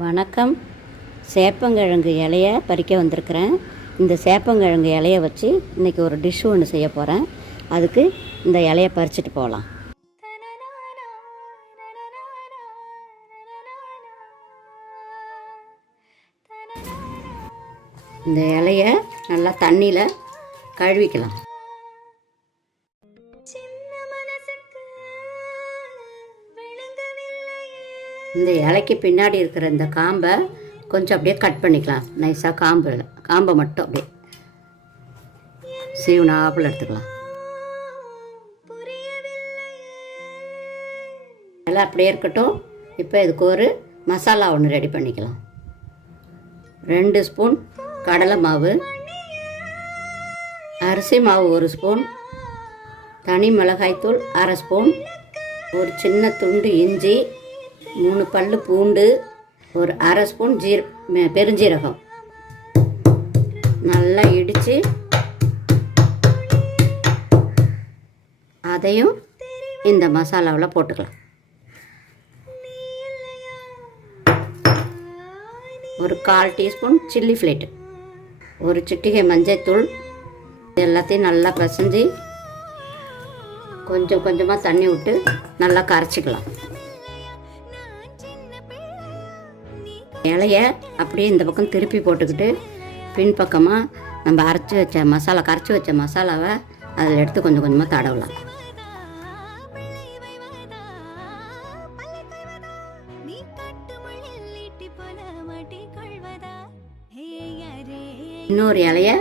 வணக்கம். சேப்பங்கிழங்கு இலையை பறிக்க வந்திருக்கிறேன். இந்த சேப்பங்கிழங்கு இலையை வச்சு இன்றைக்கி ஒரு டிஷ் ஒன்று செய்ய போகிறேன். அதுக்கு இந்த இலையை பறிச்சுட்டு போகலாம். இந்த இலையை நல்லா தண்ணியில் கழுவிக்கலாம். இந்த இலைக்கு பின்னாடி இருக்கிற இந்த காம்பை கொஞ்சம் அப்படியே கட் பண்ணிக்கலாம். நைஸாக காம்பை மட்டும் அப்படியே சீவனாப்பில் எடுத்துக்கலாம். எல்லாம் அப்படியே இருக்கட்டும். இப்போ இதுக்கு ஒரு மசாலா ஒன்று ரெடி பண்ணிக்கலாம். 2 ஸ்பூன் கடலை மாவு, அரிசி மாவு 1 ஸ்பூன், தனி மிளகாய்த்தூள் 1/2 ஸ்பூன், ஒரு சின்ன துண்டு இஞ்சி, 3 பல்லு பூண்டு, ஒரு 1/2 ஸ்பூன் பெருஞ்சீரகம் நல்லா இடித்து அதையும் இந்த மசாலாவில் போட்டுக்கலாம். ஒரு 1/4 டீஸ்பூன் சில்லி ஃப்ளேக்ஸ், ஒரு சிட்டிகை மஞ்சள்தூள். எல்லாத்தையும் நல்லா பிசைஞ்சு கொஞ்சம் கொஞ்சமாக தண்ணி விட்டு நல்லா கரைச்சிக்கலாம். இலையை அப்படியே இந்த பக்கம் திருப்பி போட்டுக்கிட்டு பின்பக்கமாக நம்ம கரைச்சி வச்ச மசாலாவை அதில் எடுத்து கொஞ்சம் கொஞ்சமாக தடவலாம். இன்னொரு இலையை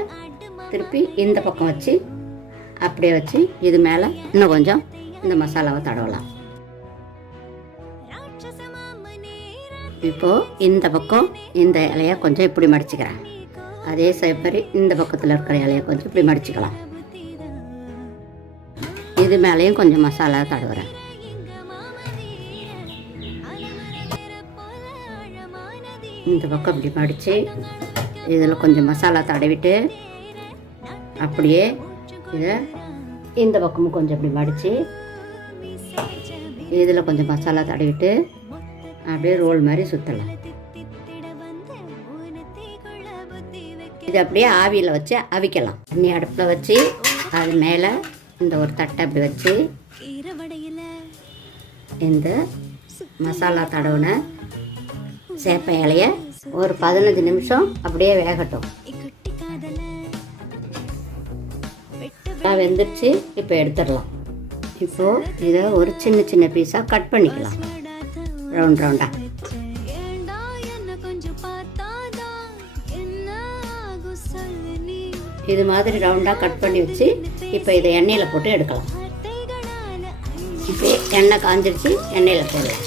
திருப்பி இந்த பக்கம் வச்சு அப்படியே வச்சு இது மேலே இன்னும் கொஞ்சம் இந்த மசாலாவை தடவலாம். இப்போது இந்த பக்கம் இந்த இலையை கொஞ்சம் இப்படி மடிச்சுக்கிறேன். அதே மாதிரி இந்த பக்கத்தில் இருக்கிற இலையை கொஞ்சம் இப்படி மடிச்சுக்கலாம். இது மேலேயும் கொஞ்சம் மசாலா தடவுறேன். இந்த பக்கம் இப்படி மடித்து இதில் கொஞ்சம் மசாலா தடவிட்டு அப்படியே இதை இந்த பக்கமும் கொஞ்சம் இப்படி மடித்து இதில் கொஞ்சம் மசாலா தடவிட்டு அப்படியே ரோல் மாதிரி சுற்றலாம். இது அப்படியே ஆவியில் வச்சு அவிக்கலாம். தண்ணி அடுப்பில் வச்சு அது மேலே இந்த ஒரு தட்டை அப்படி வச்சு இந்த மசாலா தடவுன சேப்ப இலையை ஒரு 15 நிமிஷம் அப்படியே வேகட்டும். வெந்துடுச்சு. இப்போ எடுத்துடலாம். இப்போது இதை ஒரு சின்ன சின்ன பீஸாக கட் பண்ணிக்கலாம். ரவுண்டாக இது மாதிரி ரவுண்டாக கட் பண்ணி வச்சு இப்போ இதை எண்ணெயில் போட்டு எடுக்கலாம். இப்போ எண்ணெய் காஞ்சிடுச்சு, எண்ணெயில் போடலாம்.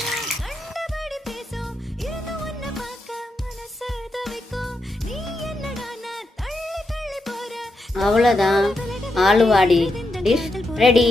அவ்வளோதான், ஆலுவாடி டிஷ் ரெடி.